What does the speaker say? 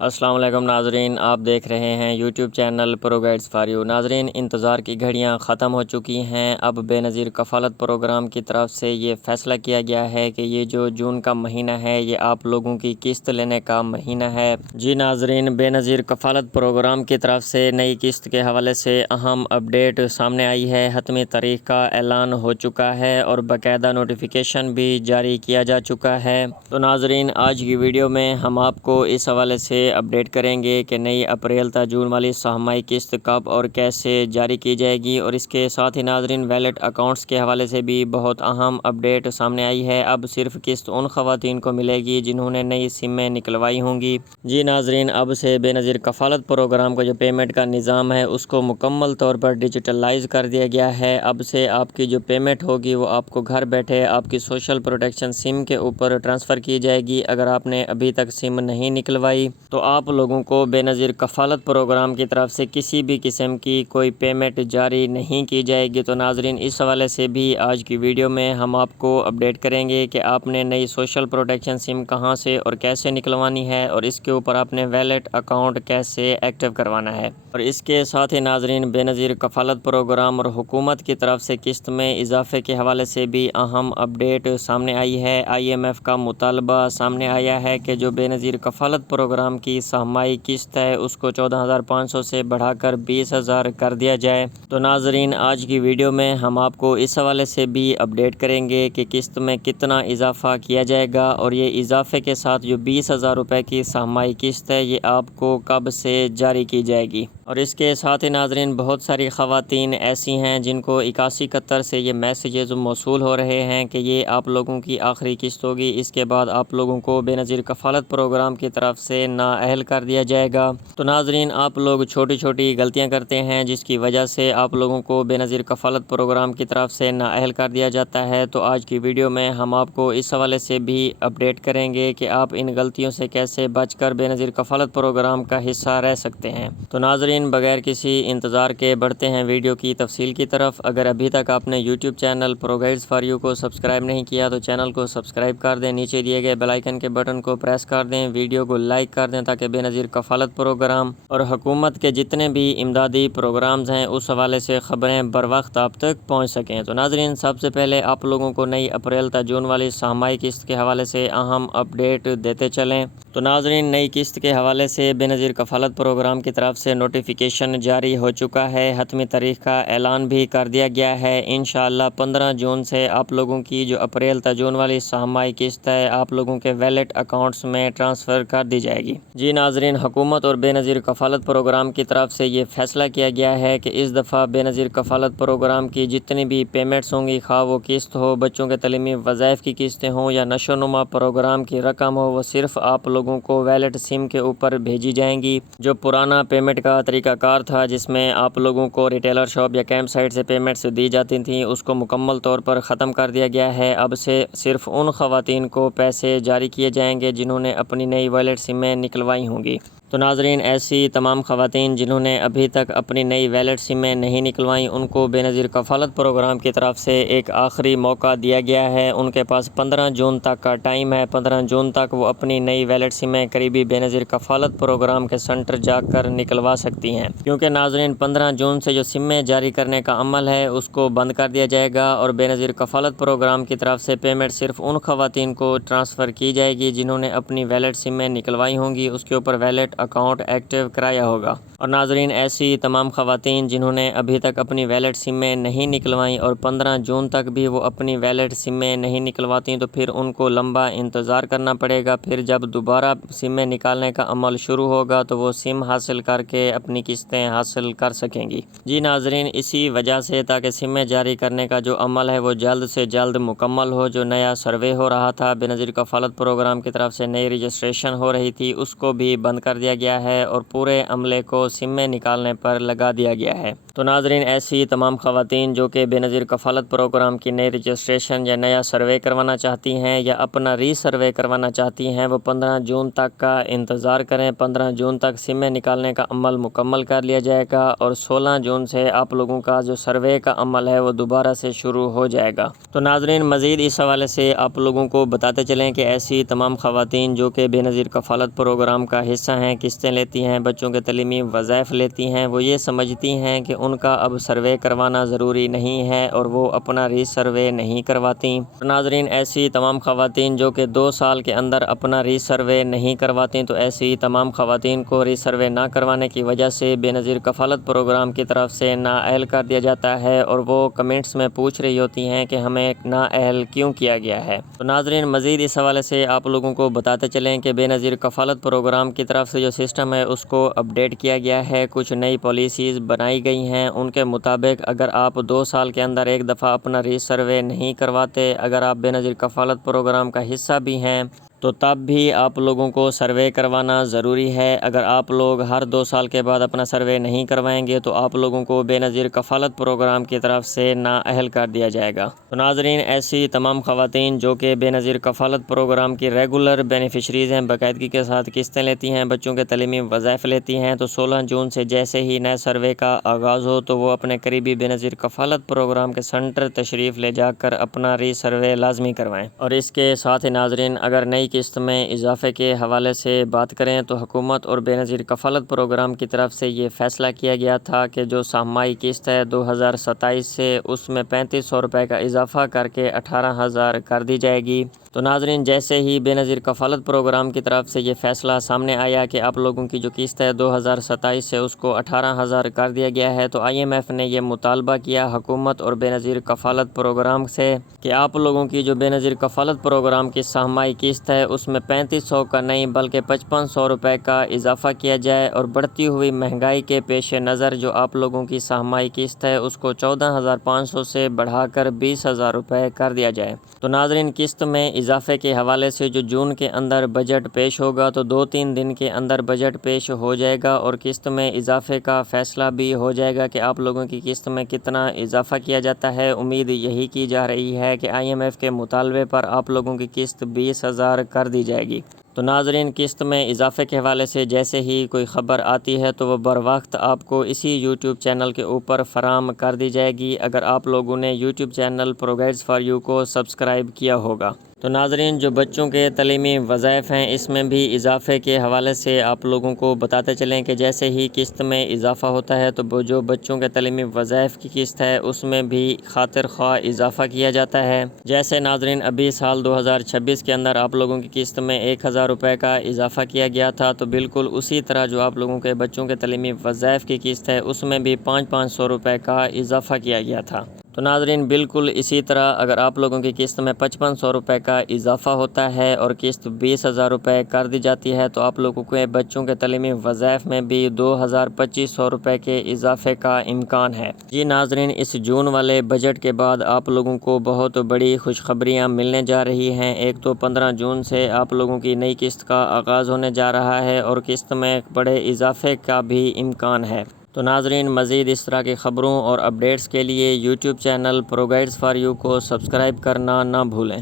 السلام علیکم ناظرین، آپ دیکھ رہے ہیں YouTube channel pro guides for you. ناظرین، انتظار کی گھڑیاں ختم ہو چکی ہیں۔ اب بے نظیر کفالت پروگرام کی طرف سے یہ فیصلہ کیا گیا ہے کہ یہ جو جون کا مہینہ ہے یہ آپ لوگوں کی قسط لینے کا مہینہ ہے۔ جی ناظرین، بے نظیر کفالت پروگرام کی طرف سے نئی قسط کے حوالے سے اہم اپڈیٹ سامنے آئی ہے۔ حتمی تاریخ کا اعلان ہو چکا ہے اور باقاعدہ نوٹیفیکیشن بھی جاری کیا جا چکا ہے۔ تو ناظرین، آج کی ویڈیو میں ہم آپ کو اس حوالے سے اپڈیٹ کریں گے کہ نئی اپریل تا جون والی سہمائی قسط کب اور کیسے جاری کی جائے گی، اور اس کے ساتھ ہی ناظرین ویلٹ اکاؤنٹس کے حوالے سے بھی بہت اہم اپڈیٹ سامنے آئی ہے۔ اب صرف قسط ان خواتین کو ملے گی جنہوں نے نئی سمیں نکلوائی ہوں گی۔ جی ناظرین، اب سے بے نظیر کفالت پروگرام کا جو پیمنٹ کا نظام ہے اس کو مکمل طور پر ڈیجیٹلائز کر دیا گیا ہے۔ اب سے آپ کی جو پیمنٹ ہوگی وہ آپ کو گھر بیٹھے آپ کی سوشل پروٹیکشن سم کے اوپر ٹرانسفر کی جائے گی۔ اگر آپ نے ابھی تک سم نہیں نکلوائی تو آپ لوگوں کو بے نظیر کفالت پروگرام کی طرف سے کسی بھی قسم کی کوئی پیمنٹ جاری نہیں کی جائے گی۔ تو ناظرین، اس حوالے سے بھی آج کی ویڈیو میں ہم آپ کو اپڈیٹ کریں گے کہ آپ نے نئی سوشل پروٹیکشن سم کہاں سے اور کیسے نکلوانی ہے، اور اس کے اوپر آپ نے ویلٹ اکاؤنٹ کیسے ایکٹیو کروانا ہے۔ اور اس کے ساتھ ہی ناظرین بے نظیر کفالت پروگرام اور حکومت کی طرف سے قسط میں اضافے کے حوالے سے بھی اہم اپڈیٹ سامنے آئی ہے۔ IMF کا مطالبہ سامنے آیا ہے کہ جو بے نظیر کفالت پروگرام کی سہمائی قسط ہے اس کو 14,500 سے بڑھا کر 20,000 کر دیا جائے۔ تو ناظرین، آج کی ویڈیو میں ہم آپ کو اس حوالے سے بھی اپڈیٹ کریں گے کہ قسط میں کتنا اضافہ کیا جائے گا، اور یہ اضافے کے ساتھ جو 20,000 روپے کی سہمائی قسط ہے یہ آپ کو کب سے جاری کی جائے گی۔ اور اس کے ساتھ ہی ناظرین بہت ساری خواتین ایسی ہیں جن کو 8171 سے یہ میسیجز موصول ہو رہے ہیں کہ یہ آپ لوگوں کی آخری قسط ہوگی، اس کے بعد آپ لوگوں کو بے نظیر کفالت پروگرام کی طرف سے نااہل کر دیا جائے گا۔ تو ناظرین، آپ لوگ چھوٹی چھوٹی غلطیاں کرتے ہیں جس کی وجہ سے آپ لوگوں کو بے نظیر کفالت پروگرام کی طرف سے نااہل کر دیا جاتا ہے۔ تو آج کی ویڈیو میں ہم آپ کو اس حوالے سے بھی اپڈیٹ کریں گے کہ آپ ان غلطیوں سے کیسے بچ کر بے نظیر کفالت پروگرام کا حصہ رہ سکتے ہیں۔ تو ناظرین، بغیر کسی انتظار کے بڑھتے ہیں ویڈیو کی تفصیل کی طرف۔ اگر ابھی تک آپ نے YouTube channel pro guides for you کو سبسکرائب نہیں کیا تو چینل کو سبسکرائب کر دیں، نیچے دیے گئے بیل آئیکن کے بٹن کو پریس کر دیں، ویڈیو کو لائک کر دیں تاکہ بے نظیر کفالت پروگرام اور حکومت کے جتنے بھی امدادی پروگرامز ہیں اس حوالے سے خبریں بر وقت آپ تک پہنچ سکیں۔ تو ناظرین، سب سے پہلے آپ لوگوں کو نئی اپریل تا جون والی سہمائی قسط کے حوالے سے اہم اپڈیٹ دیتے چلیں۔ تو ناظرین، نئی قسط کے حوالے سے بے نظیر کفالت پروگرام کی طرف سے نوٹیفیکیشن جاری ہو چکا ہے۔ حتمی تاریخ کا اعلان بھی کر دیا گیا ہے۔ انشاءاللہ 15 جون سے آپ لوگوں کی جو اپریل تا جون والی سہمائی قسط ہے آپ لوگوں کے ویلٹ اکاؤنٹس میں ٹرانسفر کر دی جائے گی۔ جی ناظرین، حکومت اور بے نظیر کفالت پروگرام کی طرف سے یہ فیصلہ کیا گیا ہے کہ اس دفعہ بے نظیر کفالت پروگرام کی جتنی بھی پیمنٹس ہوں گی، خواہ وہ قسط ہو، بچوں کے تعلیمی وظائف کی قسطیں ہوں یا نشو و نما پروگرام کی رقم ہو، وہ صرف آپ لوگوں کو ویلٹ سم کے اوپر بھیجی جائیں گی۔ جو پرانا پیمنٹ کا طریقہ کار تھا جس میں آپ لوگوں کو ریٹیلر شاپ یا کیمپ سائٹ سے پیمنٹس دی جاتی تھیں اس کو مکمل طور پر ختم کر دیا گیا ہے۔ اب سے صرف ان خواتین کو پیسے جاری کیے جائیں گے جنہوں نے اپنی نئی ویلٹ سمیں نکلوائی ہوں گی۔ تو ناظرین، ایسی تمام خواتین جنہوں نے ابھی تک اپنی نئی ویلٹ سمیں نہیں نکلوائیں ان کو بے نظیر کفالت پروگرام کی طرف سے ایک آخری موقع دیا گیا ہے۔ ان کے پاس 15 جون تک کا ٹائم ہے۔ 15 جون تک وہ اپنی نئی ویلٹ سمیں قریبی بے نظیر کفالت پروگرام کے سینٹر جا کر نکلوا سکتی ہیں، کیونکہ ناظرین 15 جون سے جو سمیں جاری کرنے کا عمل ہے اس کو بند کر دیا جائے گا، اور بے نظیر کفالت پروگرام کی طرف سے پیمنٹ صرف ان خواتین کو ٹرانسفر کی جائے گی جنہوں نے اپنی ویلٹ سمیں نکلوائی ہوں گی، اس کے اوپر ویلٹ اکاؤنٹ ایکٹیو کرایا ہوگا۔ اور ناظرین، ایسی تمام خواتین جنہوں نے ابھی تک اپنی ویلٹ سمیں نہیں نکلوائیں اور 15 جون تک بھی وہ اپنی ویلٹ سمیں نہیں نکلواتی تو پھر ان کو لمبا انتظار کرنا پڑے گا۔ پھر جب دوبارہ سمیں نکالنے کا عمل شروع ہوگا تو وہ سم حاصل کر کے اپنی قسطیں حاصل کر سکیں گی۔ جی ناظرین، اسی وجہ سے تاکہ سمیں جاری کرنے کا جو عمل ہے وہ جلد سے جلد مکمل ہو، جو نیا سروے ہو رہا تھا بے نظیر کفالت پروگرام کی طرف سے نئی رجسٹریشن ہو رہی تھی اس کو بھی بند کر دیا گیا ہے اور پورے عملے کو سمیں نکالنے پر لگا دیا گیا ہے۔ تو ناظرین، ایسی تمام خواتین جو کہ بے نظیر کفالت پروگرام کی نئی رجسٹریشن یا نیا سروے کروانا چاہتی ہیں یا اپنا ری سروے کروانا چاہتی ہیں وہ 15 جون تک کا انتظار کریں۔ 15 جون تک سمیں نکالنے کا عمل مکمل کر لیا جائے گا اور 16 جون سے آپ لوگوں کا جو سروے کا عمل ہے وہ دوبارہ سے شروع ہو جائے گا۔ تو ناظرین، مزید اس حوالے سے آپ لوگوں کو بتاتے چلیں کہ ایسی تمام خواتین جو کہ بے نظیر کفالت پروگرام کا حصہ ہیں، قسطیں لیتی ہیں، بچوں کے تعلیمی وظائف لیتی ہیں، وہ یہ سمجھتی ہیں کہ ان کا اب سروے کروانا ضروری نہیں ہے اور وہ اپنا ری سروے نہیں کرواتی۔ ناظرین، ایسی تمام خواتین جو کہ 2 سال کے اندر اپنا ری سروے نہیں کرواتی، تو ایسی تمام خواتین کو ری سروے نہ کروانے کی وجہ سے بے نظیر کفالت پروگرام کی طرف سے نااہل کر دیا جاتا ہے اور وہ کمنٹس میں پوچھ رہی ہوتی ہیں کہ ہمیں نااہل کیوں کیا گیا ہے۔ تو ناظرین، مزید اس حوالے سے آپ لوگوں کو بتاتے چلیں کہ بے نظیر کفالت پروگرام کی طرف سے جو سسٹم ہے اس کو اپڈیٹ کیا گیا ہے، کچھ نئی پالیسیز بنائی گئی ہیں۔ ان کے مطابق اگر آپ 2 سال کے اندر ایک دفعہ اپنا ری سروے نہیں کرواتے، اگر آپ بے نظیر کفالت پروگرام کا حصہ بھی ہیں، تو تب بھی آپ لوگوں کو سروے کروانا ضروری ہے۔ اگر آپ لوگ ہر 2 سال کے بعد اپنا سروے نہیں کروائیں گے تو آپ لوگوں کو بے نظیر کفالت پروگرام کی طرف سے نااہل کر دیا جائے گا۔ تو ناظرین، ایسی تمام خواتین جو کہ بے نظیر کفالت پروگرام کی ریگولر بینیفیشریز ہیں، باقاعدگی کے ساتھ قسطیں لیتی ہیں، بچوں کے تعلیمی وظائف لیتی ہیں، تو 16 جون سے جیسے ہی نئے سروے کا آغاز ہو تو وہ اپنے قریبی بے نظیر کفالت پروگرام کے سینٹر تشریف لے جا کر اپنا ری سروے لازمی کروائیں۔ اور اس کے ساتھ ہی ناظرین، اگر نئی قسط میں اضافے کے حوالے سے بات کریں تو حکومت اور بے نظیر کفالت پروگرام کی طرف سے یہ فیصلہ کیا گیا تھا کہ جو سہمائی قسط ہے 2027 سے اس میں 3500 روپے کا اضافہ کر کے 18,000 کر دی جائے گی۔ تو ناظرین، جیسے ہی بے نظیر کفالت پروگرام کی طرف سے یہ فیصلہ سامنے آیا کہ آپ لوگوں کی جو قسط ہے 2027 سے اس کو 18,000 کر دیا گیا ہے، تو IMF نے یہ مطالبہ کیا حکومت اور بے نظیر کفالت پروگرام سے کہ آپ لوگوں کی جو بے نظیر کفالت پروگرام کی سہمائی قسط ہے اس میں 3500 کا نہیں بلکہ 5500 روپے کا اضافہ کیا جائے اور بڑھتی ہوئی مہنگائی کے پیش نظر جو آپ لوگوں کی سہمائی قسط ہے اس کو 14,500 سے بڑھا کر 20,000 روپے کر دیا جائے۔ تو ناظرین، قسط میں اضافے کے حوالے سے جو جون کے اندر بجٹ پیش ہوگا تو 2-3 دن کے اندر بجٹ پیش ہو جائے گا اور قسط میں اضافے کا فیصلہ بھی ہو جائے گا کہ آپ لوگوں کی قسط میں کتنا اضافہ کیا جاتا ہے۔ امید یہی کی جا رہی ہے کہ IMF کے مطالبے پر آپ لوگوں کی قسط 20,000 کر دی جائے گی۔ تو ناظرین، قسط میں اضافے کے حوالے سے جیسے ہی کوئی خبر آتی ہے تو وہ بروقت آپ کو اسی YouTube چینل کے اوپر فراہم کر دی جائے گی، اگر آپ لوگوں نے YouTube چینل پروگرائز فار یو کو سبسکرائب کیا ہوگا۔ تو ناظرین، جو بچوں کے تعلیمی وظائف ہیں اس میں بھی اضافے کے حوالے سے آپ لوگوں کو بتاتے چلیں کہ جیسے ہی قسط میں اضافہ ہوتا ہے تو جو بچوں کے تعلیمی وظائف کی قسط ہے اس میں بھی خاطر خواہ اضافہ کیا جاتا ہے۔ جیسے ناظرین، ابھی سال 2026 کے اندر آپ لوگوں کی قسط میں 1,000 روپے کا اضافہ کیا گیا تھا، تو بالکل اسی طرح جو آپ لوگوں کے بچوں کے تعلیمی وظائف کی قسط ہے اس میں بھی 500 روپے کا اضافہ کیا گیا تھا۔ تو ناظرین، بالکل اسی طرح اگر آپ لوگوں کی قسط میں 5500 روپے کا اضافہ ہوتا ہے اور قسط 20,000 روپے کر دی جاتی ہے تو آپ لوگوں کے بچوں کے تعلیمی وظائف میں بھی 2,2500 روپے کے اضافے کا امکان ہے۔ جی ناظرین، اس جون والے بجٹ کے بعد آپ لوگوں کو بہت بڑی خوشخبریاں ملنے جا رہی ہیں۔ ایک تو 15 جون سے آپ لوگوں کی نئی قسط کا آغاز ہونے جا رہا ہے اور قسط میں بڑے اضافے کا بھی امکان ہے۔ تو ناظرین، مزید اس طرح کی خبروں اور اپڈیٹس کے لیے YouTube چینل پروگرائز فار یو کو سبسکرائب کرنا نہ بھولیں۔